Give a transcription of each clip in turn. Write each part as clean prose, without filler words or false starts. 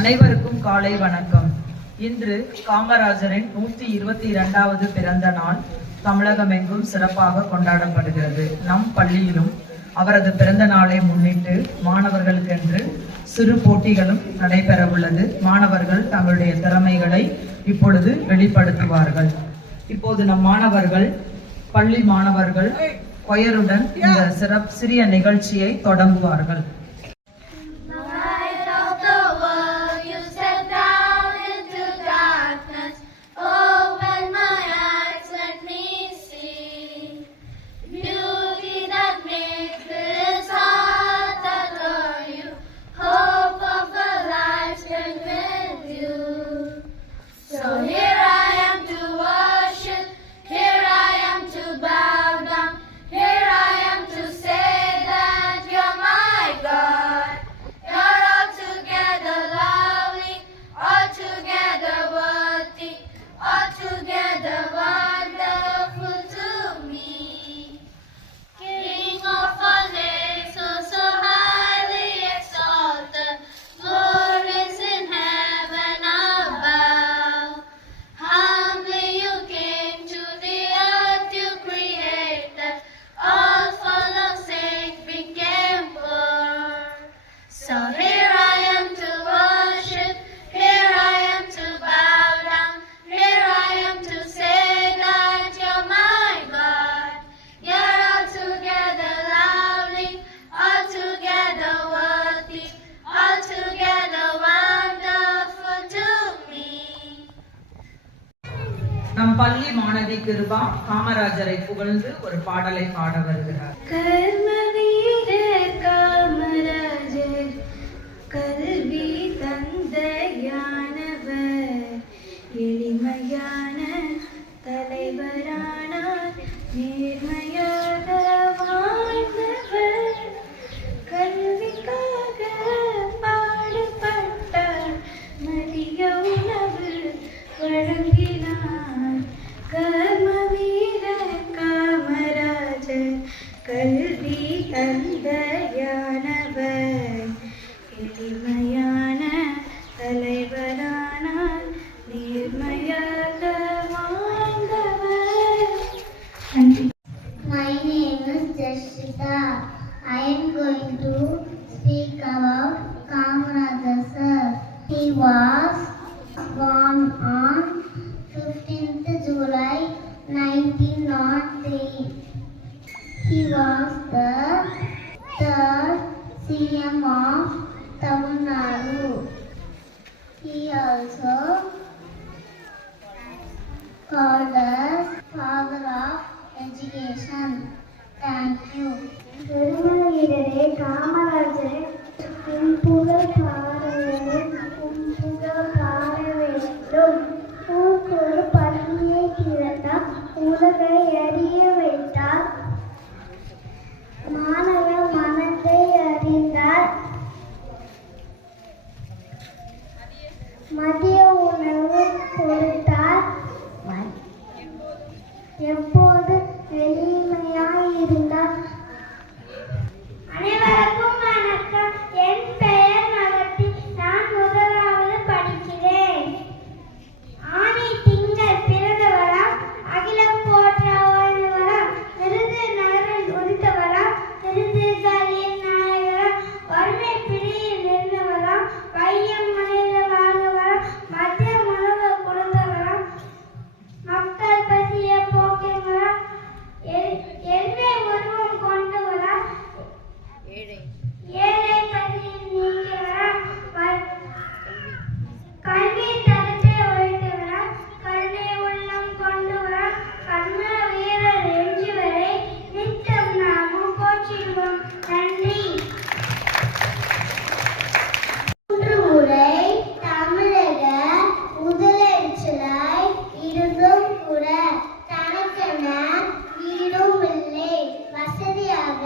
அனைவருக்கும் காலை வணக்கம். இன்று காமராஜரின் 122வது பிறந்த நாள் தமிழகமெங்கும் சிறப்பாக கொண்டாடப்படுகிறது. நம் பள்ளியிலும் அவரது பிறந்த நாளை முன்னிட்டு மாணவர்களுக்கென்று சிறு போட்டிகளும் நடைபெற உள்ளது. மாணவர்கள் தங்களுடைய திறமைகளை இப்பொழுது வெளிப்படுத்துவார்கள். இப்போது நம் மாணவர்கள், பள்ளி மாணவர்கள் கொயருடன் இந்த சிறிய நிகழ்ச்சியை தொடங்குவார்கள். நம் பள்ளி மாணவி கிருபா காமராஜரை புகழ்ந்து ஒரு பாடலை பாட வருகிறார். கர்மவீரர் காமராஜர் கல்வி தந்தையானவர், எளிமையான தலைவரானார், நேர்மையாக வாழ்ந்தவர், கல்விக்காக பாடுபட்டார், மதிய உணவு வழங்கினார். கர்மவீரர் காமராஜர் கல்வி தந்தையானவர், எளிமையான தலைவரானார், நேர்மையாக வாழ்ந்தவர். My name is Jashita. I am going to speak about Kamarajar sir. He was born on 15th July 1903. He was the third CM of Tamil Nadu. He also called as father of education. Thank you. பெருமையிடரே காமராஜரை புகழ் பாட வேண்டும். ஊருக்கு பள்ளியை திறந்தார், உலகை அறிய வைத்தார், மாணவ மனத்தை அறிந்தார், மதிய உணவு கொடுத்தார், எப்போது எளிமையாயிருந்தார். அனைவருக்கும் வணக்கம். என் பெயர் மகத்தி. நான் முதலாவது படிக்கிறேன். ஆனி திங்கள் பிறந்தவராம், அகிலம் போற்ற வாழ்ந்தவராம், விருது நகரில் உதித்தவராம், விருதுகளின் நாயகராம், வறுமை பிடியில் இருந்தவராம், வையம் மலையில் வாழ்ந்தவராம், மத்திய உணவு கொடுத்தவராம், மக்கள் பசிய போக்கியவராம், எல்லை உருவம் கொண்டவராம், ஏழை பசியில் நீக்கியவராம், கல்வி தரத்தை உழைத்தவராம், கல்வி உள்ளம் கொண்டவராம், கர்ம வீரர் எஞ்சுவரை நித்தம் நாமும் போற்றிடுவோம். நன்றி. மூன்று முறை தமிழக முதலமைச்சராய் இருந்தும் கூட தனக்கென வீடும் இல்லை, வசதியாக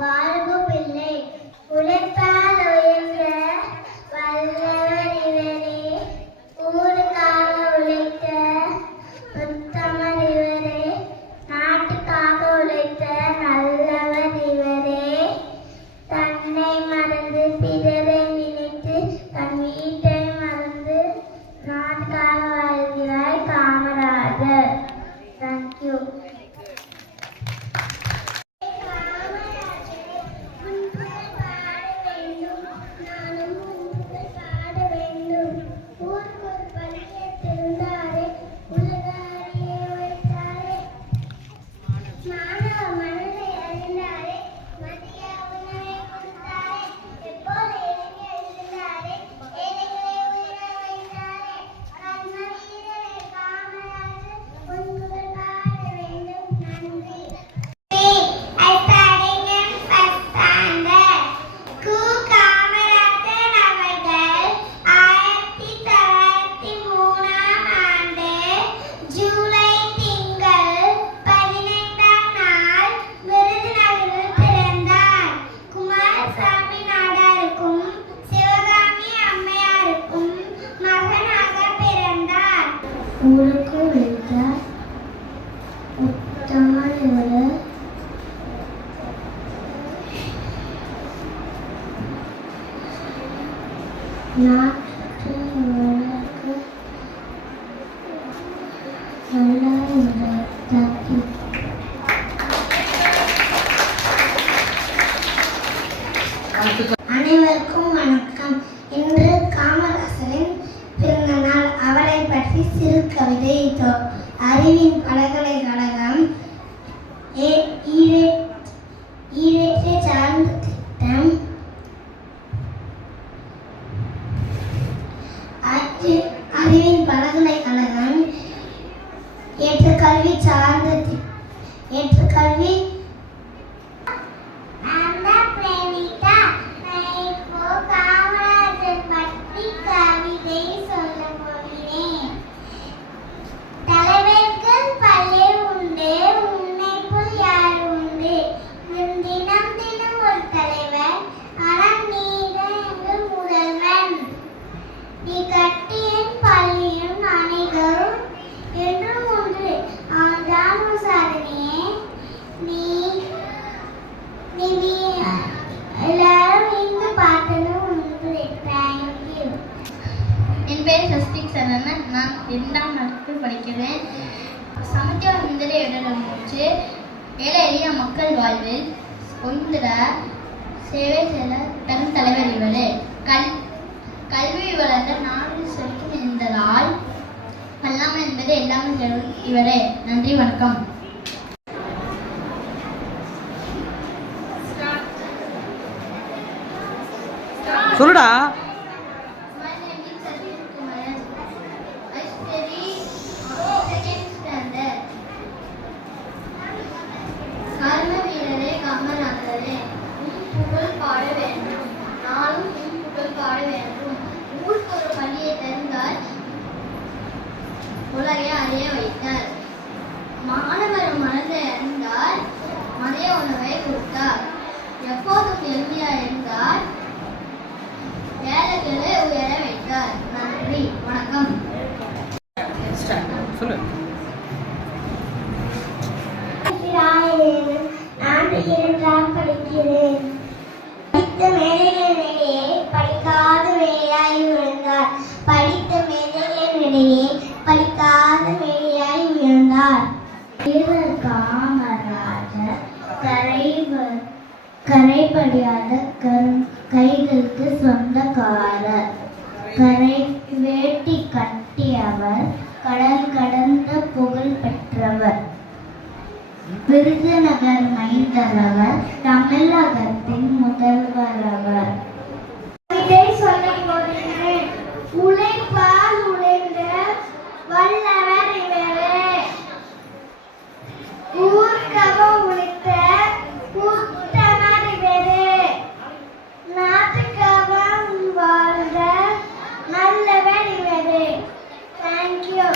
வாழவும் இல்லை. நாட்டு வழக்கு நல்லா தாக்கி அனைவருக்கும் வணக்கம். இன்று காமராசரின் பிறந்த நாள். அவரை பற்றி சிறு கவிதை இதோ. அறிவின் பல்கலைக்கழகம் ஈரேற்ற சார்ந்த திட்டம் அறிவின் பல்கலைக்கழகம் ஏற்றக்கல்வி சார்ந்த ஏற்றக்கல்வி என் பேர் சஸ்திக் சரணன். நான் 2ஆம் வகுப்பு படிக்கிறேன். சமத்துவ முந்திர இடமூச்சு ஏழை எளிய மக்கள் வாழ்வில் ஒன்றிட சேவை செய்த பெரும் தலைவர் இவரே. கல்வி வளர்ந்த நாடு செல்லும் என்பதால் அல்லாமல் என்பது எல்லாமே செல்லும் இவரே. நன்றி, வணக்கம். சொல்லுடா. கர்ம வீரரே காமராஜரே, உன் புகழ் பாட வேண்டும், நானும் உன் புகழ் பாட வேண்டும். ஊருக்கு ஒரு பள்ளியை திறந்தார், உலகை அறிய வைத்தார். மாணவர் மனதை அறிந்தார், மதிய உணவை கொடுத்தார். எப்போதும் எளிமையாக இருந்தார், வேலைகளை உயர வைத்தார். நன்றி, வணக்கம். சொல்லு. நான் 2ஆம் படிக்கிறேன். படித்த மேதைகளிடையே படிக்காத மேதையாய் விழுந்தார். படித்த மேதைகளிடையே படிக்காத மேதையாய் விழுந்தார். வீரர் காமராஜர் கரைபடியாத கைகளுக்கு சொந்தக்காரர். வேட்டி கட்டியவர், கடல் கடந்த புகழ் பெற்றவர். விருதுநகர் மைந்தரவர், தமிழகத்தின் முதல்வரவர். இதை சொல்லிக் கொடுக்கிறேன். உழைப்பால் உழைந்த வல்லவர் இவரே. ஊர்க்காக உழைத்த உத்தமர் இவரே. நாட்டுக்காக வாழ்ந்த நல்லவர் இவரே. தேங்க்யூ.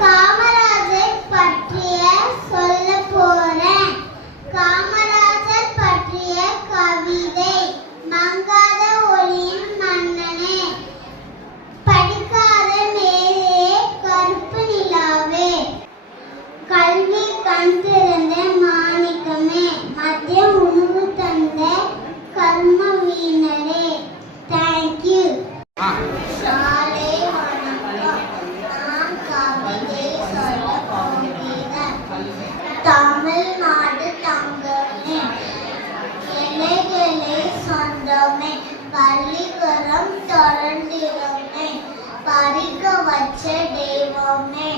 காமராஜர் பற்றிய சொல்ல போறேன். காமராஜர் பற்றிய கவிதை. மங்காத ஒளியின் மன்னனே, படிக்காத மேலே கருப்பு நிலாவே, கல்வி கண் திறந்த மாணிக்கமே, மதிய உணவு தந்த கர்ம வீணரே. தேங்க்யூ. காலை வணக்கம். நான் கவிதை சொல்ல போகிறேன். தமிழ்நாடு தங்கமே, எல்லைகளை சொந்தமே, பள்ளிக்கூடம் தொடர்ந்திருமே, பறிக்க வச்ச தெய்வமே.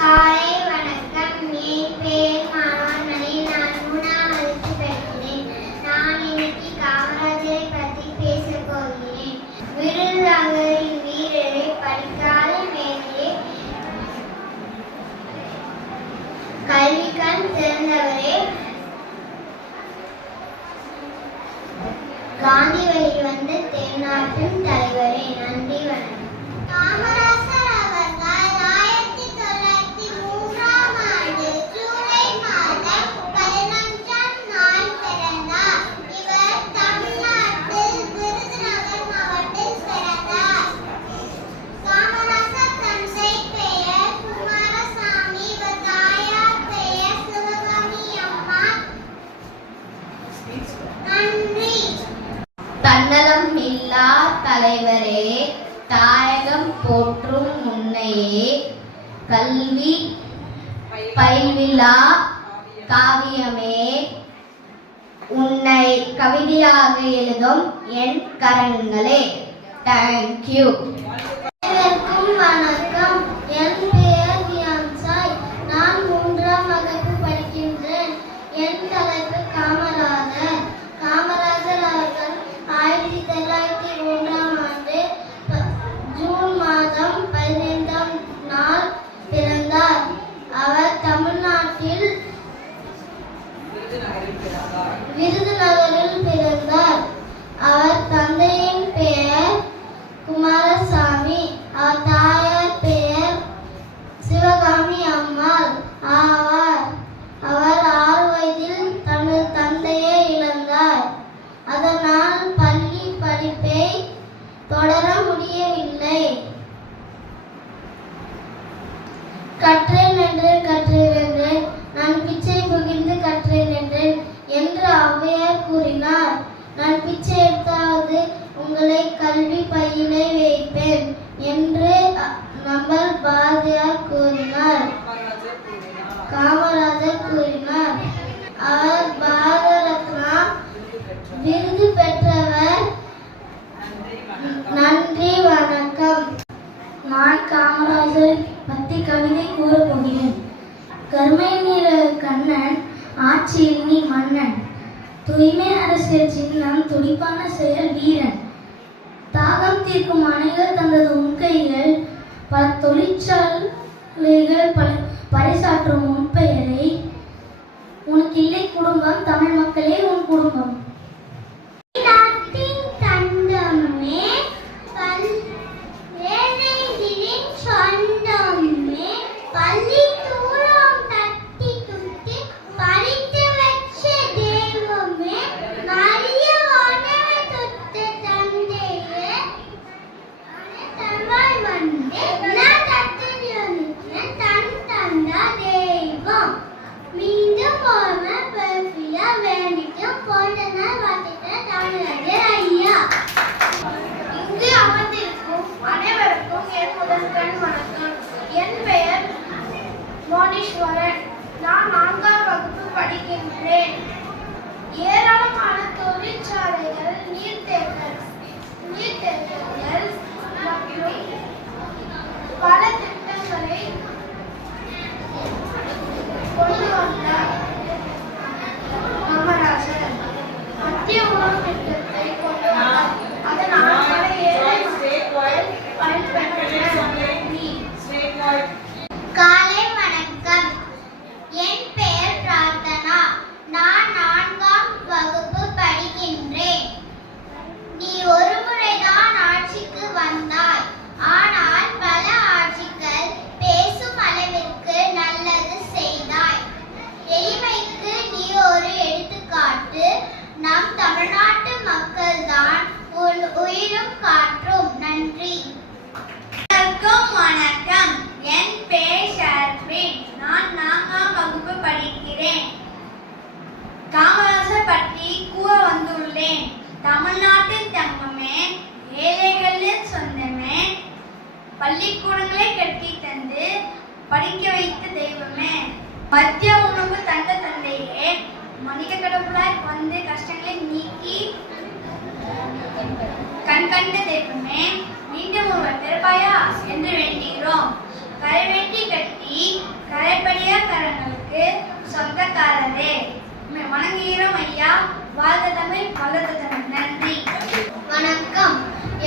காலை வணக்கம். என் பேர் மனோன்மணி. நான் 3ஆம் வகுப்பு படிக்கிறேன். நான் இன்னைக்கு காமராஜரை பற்றி பேச போகிறேன். விருதுநகரின் வீரரை, படிக்காத மேலே கல்விக்கண் திறந்தவரே, காந்தி வழி வந்த தென்னாட்டின் தலைவரே. நன்றி, வணக்கம். காமராசர் அவர்கள் 1903ஆம் ஆண்டு ஜூலை மாதம் 11ஆம் நாள் பிறந்தார். இவர் தமிழ்நாட்டில் விருதுநகர் மாவட்டத்தில் பிறந்தார். காமராசர் தந்தை பெயர் குமாரசாமி, இவர் தாயார் பெயர் சிவகாமி நிலா காவியமே உன்னை கவிதையாக எழுதும் என் கரங்களே. தேங்க்யூ. அனைவருக்கும் வணக்கம். என் பெயர் வியான்சாய். நான் 3ஆம் வகுப்பு படிக்கின்றேன். என் தலைப்பு காமராஜர். காமராஜர் அவர்கள் 1903ஆம் ஆண்டு ஜூன் மாதம் 15ஆம் நாள் பிறந்தார். அவர் தமிழ்நாட்டில் விருதுநகரில் பிறந்தார். அவர் தந்தையின் பெயர் குமாரசாமி, அவர் தாயார் பெயர் சிவகாமி அம்மாள் ஆவார். அவர் 6 வயதில் தனது தந்தையை இழந்தார். அதனால் பள்ளி படிப்பை தொடர முடியவில்லை. கற்றேன் என்றேன், நான் பிச்சை புகிந்து கற்றேன் என்றேன் என்று ஔவையார் கூறினார். நான் பிச்சை எடுத்தாவது உங்களை கல்வி பையிலே வைப்பேன் என்று நம்மள் பாரதியார் கூறினார். காமராஜர் கூறினார். அவர் பாரத ரத்னா விருது பெற்றவர். நன்றி, வணக்கம். நான் காமராஜரை பற்றி கவிதை கூறப் போகிறேன். கருமை நிற கண்ணன், ஆட்சியில் நீ மன்னன், தூய்மை அரசியல் சின்னம், துடிப்பான செயல் வீரன், தாகம் தீர்க்கும் அணைகள் தந்தது உன் கைகள், பல தொழிற்சாலைகள் பறைசாற்றும் உன் பெயரை, உனக்கு இல்லை குடும்பம், தமிழ் மக்களே உன் குடும்பம். நான் 4ஆம் வகுப்பு படிக்கின்றேன். ஏராளமான தொழிற்சாலைகள், நீர்த்தேக்கங்கள் மற்றும் பல திட்டங்களை கொண்டு வந்தார் காமராஜர். மத்திய உணவு திட்டத்தை கொண்டு வந்தார். அதனால் பல ஏழை மக்கள் பயன்பெற்றனர். காலை வணக்கம். என் பெயர் பிரார்த்தனா. நான் 4ஆம் வகுப்பு படிக்கின்றேன். நீ ஒரு முறைதான் ஆட்சிக்கு வந்தாய். ஆனால் பல ஆட்சிகள் பேசும் அளவிற்கு நல்லது செய்தாய். எளிமைக்கு நீ ஒரு எடுத்துக்காட்டு. நம் தமிழ்நாட்டு மக்கள்தான் உன் உயிரும் காற்றும். நன்றி. வணக்கம். என் பெயர் ஷர்மின். நான் 4ஆம் வகுப்பு படிக்கிறேன். காமராஜர் பற்றி கூற வந்துள்ளேன். தமிழ்நாட்டின் தங்கமே, ஏழைகளின் சொந்தமே, பள்ளிக்கூடங்களை கட்டி தந்து படிக்க வைத்த தெய்வமே, மத்திய உணவு தந்த தந்தையே, மனித கடவுளாய் வந்து கஷ்டங்களை நீக்கி கண்கண்ட தெய்வமே, மீண்டும் ஒருவர் பிறப்பாயா என்று வேண்டுகிறோம். கரைவேட்டி கட்டி கரைப்படிய கரங்களுக்கு சொந்தக்காரரே, வணங்குகிறோம் ஐயா. வாழ்க தமிழ், வளர்க தமிழ். நன்றி. வணக்கம்.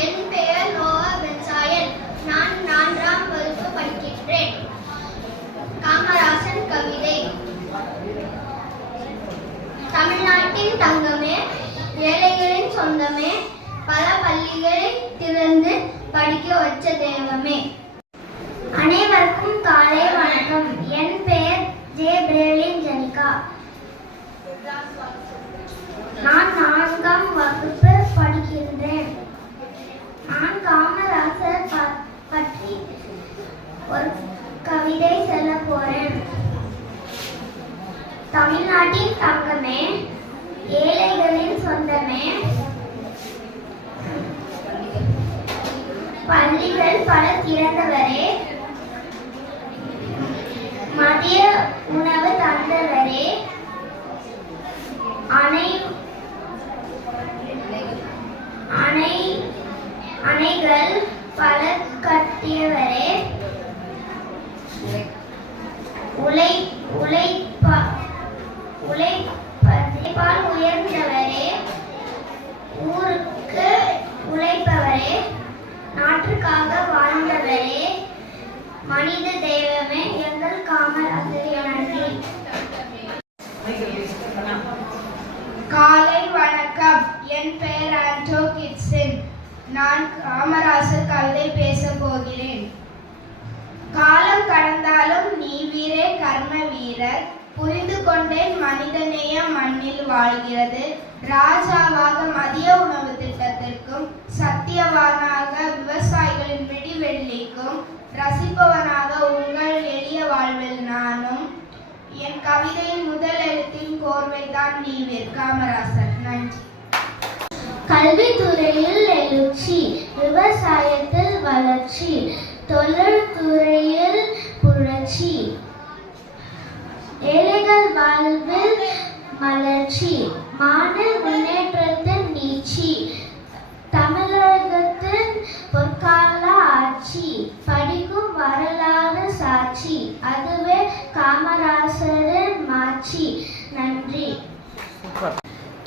என் பெயர் நோவா பென்சாயன். நான் 4ஆம் வகுப்பு படிக்கின்றேன். காமராசன் கவிதை. தமிழ்நாட்டின் தங்கமே, ஏழைகளின் சொந்தமே, பல பள்ளிகளை திறந்து படிக்க வச்ச தெய்வமே. அனைவருக்கும் காலை வணக்கம். என் பெயர் ஜே பிரேலின் ஜனிகா. நான் 4ஆம் வகுப்பு படிக்கின்றேன். நான் காமராசர் பற்றி ஒரு கவிதை சொல்ல போறேன். தமிழ்நாட்டின் தங்கமே, ஏழைகளின் சொந்தமே, பள்ளிகள் பல திறந்தவரே, மதிய உணவு அணைகள் பல கட்டியவரே, உழைப்பால் உயர்ந்தவரே, ஊருக்கு உழைப்பவரே, நாட்டுக்காக வாழ்ந்தவரே, மனித தெய்வமே, எங்கள் காமராஜர். நன்றி. காலை வணக்கம். என் பெயர் ஆண்டோ கிட்சன். நான் காமராசர் கவிதை பேச போகிறேன். காலம் கடந்தாலும் நீ வீரே கர்ம வீரர், புரிந்து கொண்டேன் மனிதநேய மண்ணில் வாழ்கிறது. ராஜாவாக மதிய உணவு திட்டத்திற்கும், சத்தியவானாக விவசாயிகளின் விடிவெள்ளிக்கும், ரசிப்பவனாக உங்கள் எளிய வாழ்வில் நானும். என் கவிதையின் முதல் எழுத்தின் கோர்வைதான் நீவீர். காமராசர். நன்றி. கல்வித்துறையில் எழுச்சி, விவசாயத்தில் வளர்ச்சி, தொழில்துறையில் புரட்சி, ஏழைகள் வாழ்வில் மலர்ச்சி, மாநில முன்னேற்றத்தின் நீட்சி, தமிழகத்தின் பொற்கால ஆட்சி, படிக்கும் வரலாறு சாட்சி, அதுவே காமராசரின் மாட்சி. நன்றி.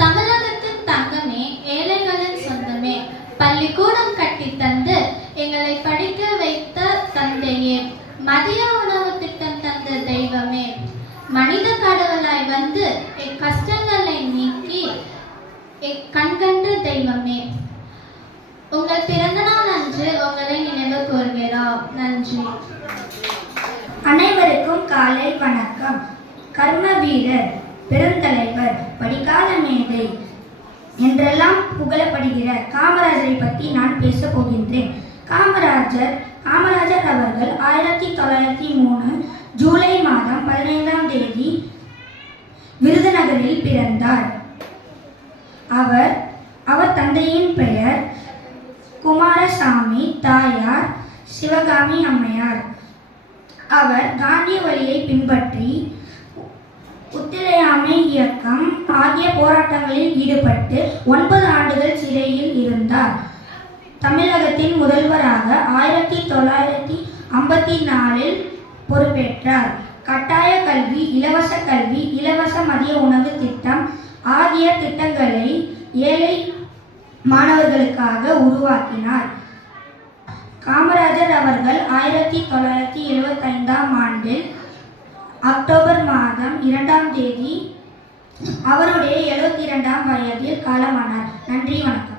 தமிழகத்தின் தங்கமே, ஏழைகளின் சொந்தமே, பள்ளிக்கூடம் கட்டி தந்து எங்களை படிக்க வைத்த தந்தையே, மதிய உணவு திட்டம் தந்த தெய்வமே, மனித கடவுளாய் வந்து கஷ்டங்களை நீக்கி கண்கண்ட தெய்வமே, உங்கள் பிறந்த நாள் அன்று உங்களை நினைவு கூர்கிறோம். நன்றி. அனைவருக்கும் காலை வணக்கம். கர்ம வீரர், பெருந்தலைவர், படிக்காத மேதை என்றெல்லாம் புகழப்படுகிற காமராஜரை பற்றி நான் பேச போகின்றேன். காமராஜர் அவர்கள் 1903 ஜூலை மாதம் 15ஆம் தேதி விருதுநகரில் பிறந்தார். அவர் தந்தையின் பெயர் குமாரசாமி, தாயார் சிவகாமி அம்மையார். அவர் காந்திய வழியை பின்பற்றி ஒத்துழையாமை இயக்கம் ஆகிய போராட்டங்களில் ஈடுபட்டு 9 ஆண்டுகள் சிறையில் இருந்தார். தமிழகத்தின் முதல்வராக 1954 பொறுப்பேற்றார். கட்டாய கல்வி, இலவச மதிய உணவு திட்டம் ஆகிய திட்டங்களை ஏழை மாணவர்களுக்காக உருவாக்கினார். காமராஜர் அவர்கள் 1975ஆம் ஆண்டில் அக்டோபர் மாதம் 2ஆம் தேதி அவருடைய 72ஆம் வயதில் காலமானார். நன்றி, வணக்கம்.